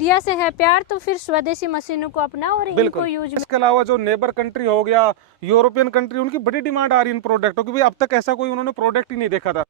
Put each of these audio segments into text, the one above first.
India से है प्यार तो फिर स्वदेशी मशीनों को अपना और इनको यूज। इसके अलावा जो नेबर कंट्री हो गया, यूरोपियन कंट्री, उनकी बड़ी डिमांड आ रही है इन प्रोडक्टों की, अब तक ऐसा कोई उन्होंने प्रोडक्ट ही नहीं देखा था।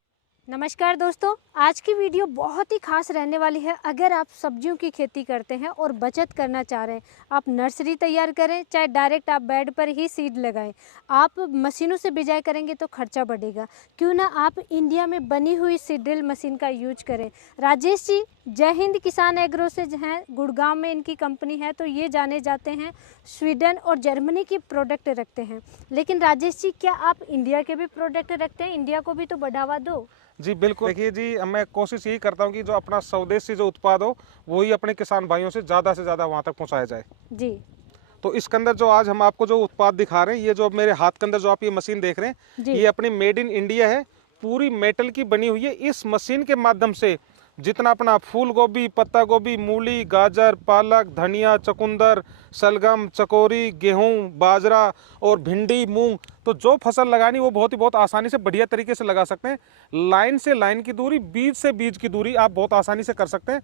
नमस्कार दोस्तों, आज की वीडियो बहुत ही खास रहने वाली है। अगर आप सब्जियों की खेती करते हैं और बचत करना चाह रहे हैं, आप नर्सरी तैयार करें चाहे डायरेक्ट आप बेड पर ही सीड लगाएं, आप मशीनों से बिजाई करेंगे तो खर्चा बढ़ेगा, क्यों ना आप इंडिया में बनी हुई सीड ड्रिल मशीन का यूज करें। राजेश जी जय हिंद किसान एग्रो से हैं, गुड़गांव में इनकी कंपनी है, तो ये जाने जाते हैं स्वीडन और जर्मनी की प्रोडक्ट रखते हैं। लेकिन राजेश जी क्या आप इंडिया के भी प्रोडक्ट रखते हैं? इंडिया को भी तो बढ़ावा दो। जी बिल्कुल, देखिए जी, मैं कोशिश यही करता हूँ कि जो अपना स्वदेशी जो उत्पाद हो वही अपने किसान भाइयों से ज़्यादा वहाँ तक पहुँचाया जाए जी। तो इसके अंदर जो आज हम आपको जो उत्पाद दिखा रहे हैं, ये जो मेरे हाथ के अंदर जो आप ये मशीन देख रहे हैं, ये अपनी मेड इन इंडिया है, पूरी मेटल की बनी हुई है। इस मशीन के माध्यम से जितना अपना फूल गोभी, पत्ता गोभी, मूली, गाजर, पालक, धनिया, चुकंदर, सलगम, चकोरी, गेहूं, बाजरा और भिंडी, मूंग, तो जो फसल लगानी वो बहुत आसानी से बढ़िया तरीके से लगा सकते हैं। लाइन से लाइन की दूरी, बीज से बीज की दूरी आप बहुत आसानी से कर सकते हैं।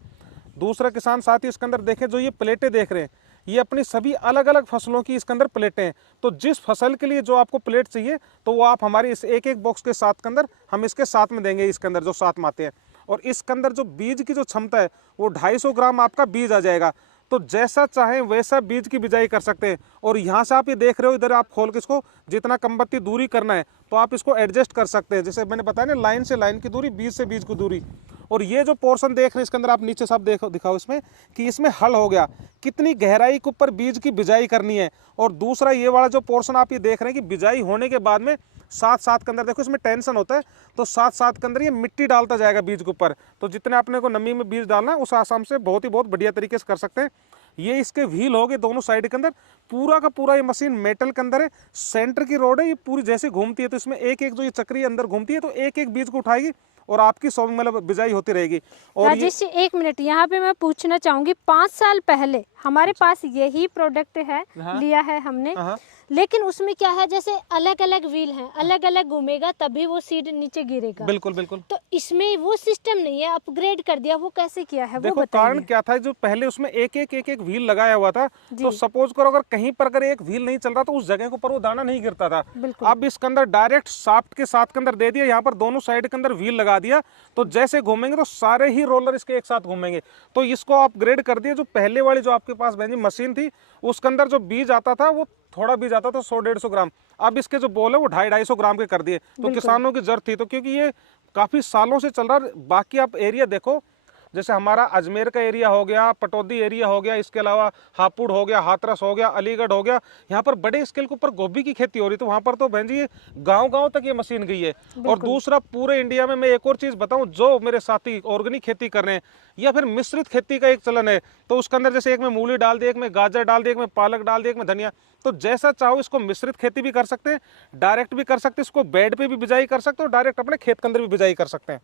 दूसरा किसान साथी इसके अंदर देखें, जो ये प्लेटें देख रहे हैं, ये अपनी सभी अलग अलग फसलों की इसके अंदर प्लेटें हैं। तो जिस फसल के लिए जो आपको प्लेट चाहिए तो वो आप हमारे इस एक एक बॉक्स के साथ के अंदर हम इसके साथ में देंगे, इसके अंदर जो साथ में आते हैं। और इसके अंदर जो बीज की जो क्षमता है वो 250 ग्राम आपका बीज आ जाएगा। तो जैसा चाहें वैसा बीज की बिजाई कर सकते हैं। और यहाँ से आप ये देख रहे हो, इधर आप खोल के इसको जितना कमबत्ती दूरी करना है तो आप इसको एडजस्ट कर सकते हैं। जैसे मैंने बताया ना, लाइन से लाइन की दूरी, बीज से बीज की दूरी। और ये जो पोर्शन देख रहे हैं इसके अंदर, आप नीचे सब दिखाओ इसमें कि इसमें हल हो गया, कितनी गहराई के ऊपर बीज की बिजाई करनी है। और दूसरा ये वाला जो पोर्शन आप ये देख रहे हैं कि बिजाई होने के बाद में साथ के अंदर देखो इसमें टेंशन होता है, तो साथ के अंदर ये मिट्टी डालता जाएगा बीज के ऊपर। तो जितने आपने को नमी में बीज डालना है उस आसाम से बहुत बढ़िया तरीके से कर सकते हैं। ये इसके व्हील हो गए दोनों साइड के अंदर, पूरा का पूरा ये मशीन मेटल के अंदर है। सेंटर की रोड है, ये पूरी जैसे घूमती है तो इसमें एक एक जो ये चक्री अंदर घूमती है तो एक एक बीज को उठाएगी और आपकी मतलब बिजाई होती रहेगी। और राजेश जी एक मिनट, यहाँ पे मैं पूछना चाहूंगी, 5 साल पहले हमारे पास यही प्रोडक्ट है, लिया है हमने, लेकिन उसमें क्या है, जैसे अलग अलग व्हील हैं, अलग अलग घूमेगा तभी वो सीड नीचे गिरेगा। बिल्कुल। तो इसमें वो सिस्टम नहीं है, अपग्रेड कर दिया, वो कैसे किया है? देखो, वो बताइए। कारण क्या था, जो पहले उसमें एक एक व्हील लगाया हुआ था, तो सपोज करो अगर कहीं पर अगर एक व्हील नहीं चल रहा तो उस जगह के ऊपर वो दाना नहीं गिरता था। अब इसके अंदर डायरेक्ट शाफ्ट के साथ के अंदर दे दिया, यहाँ पर दोनों साइड के अंदर व्हील लगा दिया, तो जैसे घूमेंगे तो सारे ही रोलर इसके एक साथ घूमेंगे। तो इसको अपग्रेड कर दिया। जो पहले वाली जो आपके पास मशीन थी उसके अंदर जो बीज आता था वो थोड़ा बीज आता था 100-150 ग्राम, अब इसके जो बोल है वो 250-250 ग्राम के कर दिए। तो किसानों की जरूरत थी, तो क्योंकि ये काफी सालों से चल रहा। बाकी आप एरिया देखो, जैसे हमारा अजमेर का एरिया हो गया, पटौदी एरिया हो गया, इसके अलावा हापुड़ हो गया, हाथरस हो गया, अलीगढ़ हो गया, यहाँ पर बड़े स्केल के ऊपर गोभी की खेती हो रही, तो वहाँ पर तो बहन जी ये गाँव तक ये मशीन गई है। और दूसरा, पूरे इंडिया में मैं एक और चीज़ बताऊँ, जो मेरे साथी ऑर्गेनिक खेती कर रहे हैं या फिर मिश्रित खेती का एक चलन है, तो उसके अंदर जैसे एक में मूली डाल दी, एक में गाजर डाल दी, एक में पालक डाल दी, एक में धनिया, तो जैसा चाहो इसको मिश्रित खेती भी कर सकते हैं, डायरेक्ट भी कर सकते हैं, इसको बेड पे भी बिजाई कर सकते हो, डायरेक्ट अपने खेत के अंदर भी बिजाई कर सकते हैं।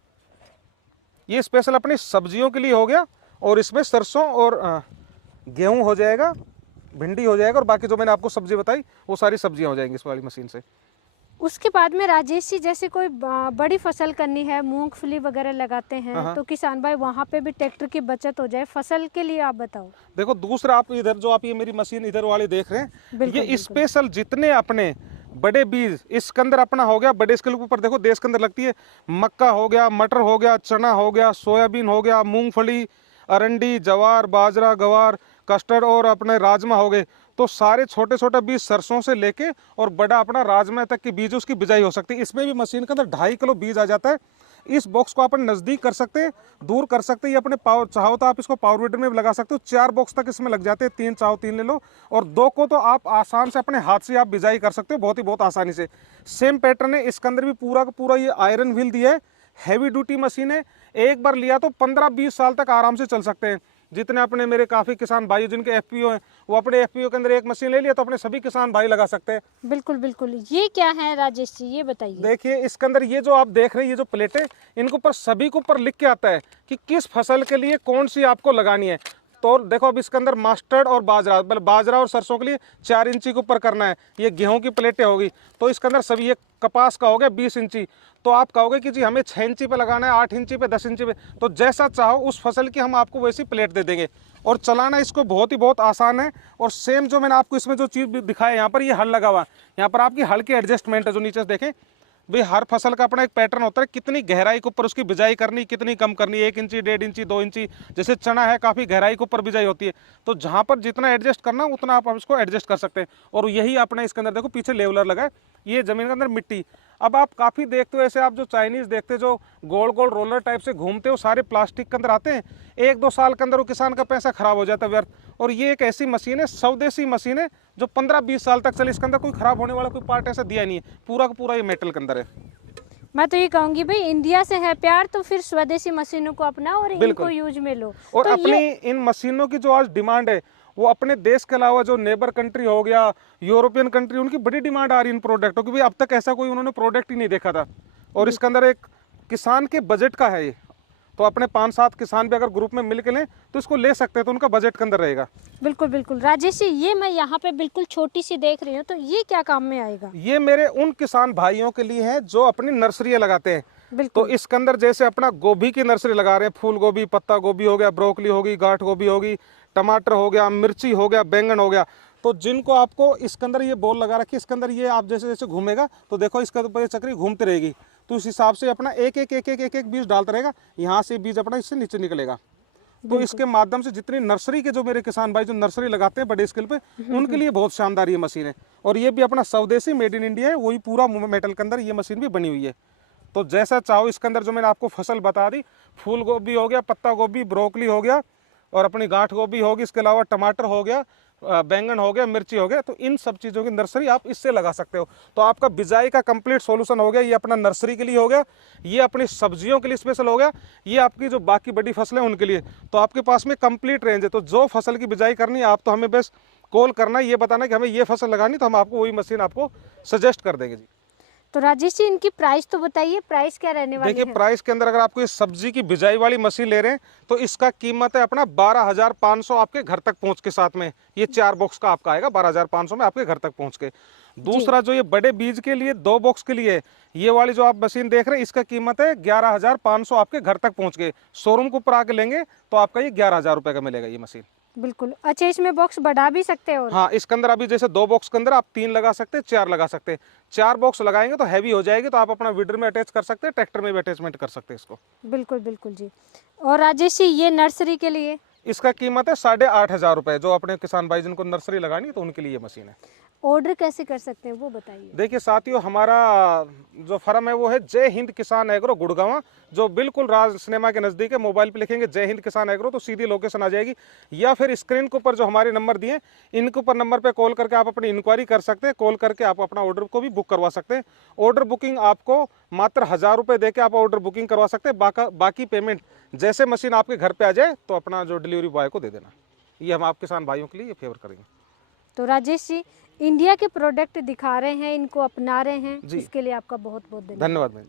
ये स्पेशल अपनी सब्जियों के लिए हो गया, और इसमें सरसों और गेहूं हो जाएगा, भिंडी हो जाएगा, और बाकी जो मैंने आपको सब्जी बताई वो सारी सब्जियां हो जाएंगी इस वाली मशीन से। उसके बाद में राजेश जी, जैसे कोई बड़ी फसल करनी है, मूंगफली वगैरह लगाते हैं, तो किसान भाई वहाँ पे भी ट्रैक्टर की बचत हो जाए, फसल के लिए आप बताओ। देखो, दूसरा आप इधर जो आप ये मेरी मशीन इधर वाली देख रहे हैं, ये स्पेशल जितने अपने बड़े बीज इसके अंदर अपना हो गया, बड़े स्केल के ऊपर देखो देश के अंदर लगती है, मक्का हो गया, मटर हो गया, चना हो गया, सोयाबीन हो गया, मूंगफली, अरंडी, जवार, बाजरा, गवार, कस्टर्ड और अपने राजमा हो गए। तो सारे छोटे बीज सरसों से लेके और बड़ा अपना राजमा तक के बीज उसकी बिजाई हो सकती है। इसमें भी मशीन के अंदर 2.5 किलो बीज आ जाता है। इस बॉक्स को आप नज़दीक कर सकते हैं, दूर कर सकते हैं, ये अपने पावर चाहो तो आप इसको पावर वीडर में भी लगा सकते हो। 4 बॉक्स तक इसमें लग जाते हैं, 3 चाहो 3 ले लो, और 2 को तो आप आसान से अपने हाथ से आप बिजाई कर सकते हो बहुत आसानी से। सेम पैटर्न है, इसके अंदर भी पूरा का पूरा ये आयरन व्हील दिया है, हैवी ड्यूटी मशीन है। एक बार लिया तो 15-20 साल तक आराम से चल सकते हैं। जितने अपने मेरे काफ़ी किसान भाई जिनके एफपीओ हैं, वो अपने एफपीओ के अंदर एक मशीन ले लिया तो अपने सभी किसान भाई लगा सकते हैं। बिल्कुल। ये क्या है राजेश जी, ये बताइए। देखिए, इसके अंदर ये जो आप देख रहे हैं, ये जो प्लेटें, इनके ऊपर सभी के ऊपर लिख के आता है कि किस फसल के लिए कौन सी आपको लगानी है। तो देखो अब इसके अंदर मस्टर्ड और बाजरा, मतलब बाजरा और सरसों के लिए 4 इंची के ऊपर करना है। ये गेहूं की प्लेटें होगी, तो इसके अंदर सभी, ये कपास का हो गया 20 इंची, तो आप कहोगे कि जी हमें 6 इंची पे लगाना है, 8 इंची पे, 10 इंची पे, तो जैसा चाहो उस फसल की हम आपको वैसी प्लेट दे देंगे। और चलाना इसको बहुत आसान है। और सेम जो मैंने आपको इसमें जो चीज़ दिखाया, यहाँ पर ये हल लगा हुआ है, यहाँ पर आपकी हल की एडजस्टमेंट है, जो नीचे देखें भाई हर फसल का अपना एक पैटर्न होता है, कितनी गहराई के ऊपर उसकी बिजाई करनी, कितनी कम करनी, 1 इंची, 1.5 इंची, 2 इंची। जैसे चना है काफ़ी गहराई के ऊपर बिजाई होती है, तो जहाँ पर जितना एडजस्ट करना उतना आप इसको एडजस्ट कर सकते हैं। और यही अपने इसके अंदर देखो पीछे लेवलर लगा है, ये जमीन के अंदर मिट्टी। अब आप काफ़ी देखते हो ऐसे, आप जो चाइनीज़ देखते हो जो गोल गोल रोलर टाइप से घूमते हो, सारे प्लास्टिक के अंदर आते हैं, 1-2 साल के अंदर वो किसान का पैसा खराब हो जाता है व्यर्थ। और ये एक ऐसी मशीन है, स्वदेशी मशीन है, जो 15-20 साल तक चले, इसके अंदर कोई खराब होने वाला कोई पार्ट ऐसा दिया नहीं है, पूरा का पूरा ये मेटल के अंदर है। मैं तो ये कहूंगी भाई, इंडिया से है प्यार तो फिर स्वदेशी मशीनों को अपनाओ और इनको यूज में लो। और तो अपनी इन मशीनों की जो आज डिमांड है, वो अपने देश के अलावा जो नेबर कंट्री हो गया, यूरोपियन कंट्री, उनकी बड़ी डिमांड आ रही है इन प्रोडक्टों की। भाई अब तक ऐसा कोई उन्होंने प्रोडक्ट ही नहीं देखा था। और इसके अंदर एक किसान के बजट का है ये, तो अपने 5-7 किसान भी अगर ग्रुप में मिल के लें तो इसको ले सकते हैं, तो उनका बजट के अंदर रहेगा। बिल्कुल बिल्कुल। राजेश जी, ये मैं यहाँ पे बिल्कुल छोटी सी देख रही हूँ, तो ये क्या काम में आएगा? ये मेरे उन किसान भाइयों के लिए है जो अपनी नर्सरियाँ लगाते हैं। तो इसके अंदर जैसे अपना गोभी की नर्सरी लगा रहे हैं, फूल गोभी, पत्ता गोभी हो गया, ब्रोकली होगी, गांठ गोभी होगी, टमाटर हो गया, मिर्ची हो गया, बैंगन हो गया, तो जिनको आपको इसके अंदर ये बॉल लगा रखी है, इसके अंदर ये आप जैसे जैसे घूमेगा तो देखो इसके ऊपर ये चक्री घूमती रहेगी, तो उस हिसाब से अपना एक बीज डालता रहेगा, यहाँ से बीज अपना इससे नीचे निकलेगा। तो इसके माध्यम से जितनी नर्सरी के जो मेरे किसान भाई जो नर्सरी लगाते हैं बड़े स्केल पे, उनके लिए बहुत शानदार ये मशीन है। और ये भी अपना स्वदेशी मेड इन इंडिया है, वही पूरा मेटल के अंदर ये मशीन भी बनी हुई है। तो जैसा चाहो इसके अंदर जो मैंने आपको फसल बता दी, फूल गोभी हो गया, पत्ता गोभी, ब्रोकली हो गया, और अपनी गांठ गोभी होगी, इसके अलावा टमाटर हो गया, बैंगन हो गया, मिर्ची हो गया, तो इन सब चीज़ों की नर्सरी आप इससे लगा सकते हो। तो आपका बिजाई का कंप्लीट सॉल्यूशन हो गया। ये अपना नर्सरी के लिए हो गया, ये अपनी सब्जियों के लिए स्पेशल हो गया, ये आपकी जो बाकी बड़ी फसलें उनके लिए। तो आपके पास में कंप्लीट रेंज है। तो जो फसल की बिजाई करनी है, आप तो हमें बस कॉल करना, ये बताना कि हमें ये फसल लगानी, तो हम आपको वही मशीन आपको सजेस्ट कर देंगे जी। तो राजेश जी, इनकी प्राइस तो बताइए, प्राइस क्या रहने वाली है? देखिए प्राइस के अंदर अगर आपको ये सब्जी की बिजाई वाली मशीन ले रहे हैं तो इसका कीमत है अपना 12,500 आपके घर तक पहुंच के। साथ में ये 4 बॉक्स का आपका आएगा 12,500 में आपके घर तक पहुंच के। दूसरा जो ये बड़े बीज के लिए 2 बॉक्स के लिए ये वाली जो आप मशीन देख रहे हैं, इसका कीमत है 11,500 आपके घर तक पहुंच के। शोरूम के ऊपर आके लेंगे तो आपका ये 11,000 रुपए का मिलेगा ये मशीन। बिल्कुल। अच्छा, इसमें बॉक्स बढ़ा भी सकते हो? हाँ, इसके अंदर अभी जैसे 2 बॉक्स के अंदर आप 3 लगा सकते हैं, 4 लगा सकते हैं। 4 बॉक्स लगाएंगे तो हैवी हो जाएगी, तो आप अपना वीडर में अटैच कर सकते हैं, ट्रैक्टर में भी अटैचमेंट कर सकते हैं इसको। बिल्कुल बिल्कुल जी। और राजेश जी, ये नर्सरी के लिए इसका कीमत है 8,500 रुपए। जो अपने किसान भाई जिनको नर्सरी लगानी है तो उनके लिए ये मशीन है। ऑर्डर कैसे कर सकते हैं वो बताइए। देखिए साथियों, हमारा जो फर्म है वो है जय हिंद किसान एग्रो गुड़गांव, जो बिल्कुल राज सिनेमा के नज़दीक है। मोबाइल पे लिखेंगे जय हिंद किसान एग्रो तो सीधी लोकेशन आ जाएगी, या फिर स्क्रीन के ऊपर जो हमारे नंबर दिए इनके ऊपर नंबर पे कॉल करके आप अपनी इंक्वायरी कर सकते हैं। कॉल करके आप अपना ऑर्डर को भी बुक करवा सकते हैं। ऑर्डर बुकिंग आपको मात्र 1,000 रुपये दे के आप ऑर्डर बुकिंग करवा सकते हैं। बाकी पेमेंट जैसे मशीन आपके घर पे आ जाए तो अपना जो डिलीवरी बॉय को दे देना। ये हम आप किसान भाइयों के लिए ये फेवर करेंगे। तो राजेश जी, इंडिया के प्रोडक्ट दिखा रहे हैं, इनको अपना रहे हैं, इसके लिए आपका बहुत बहुत धन्यवाद।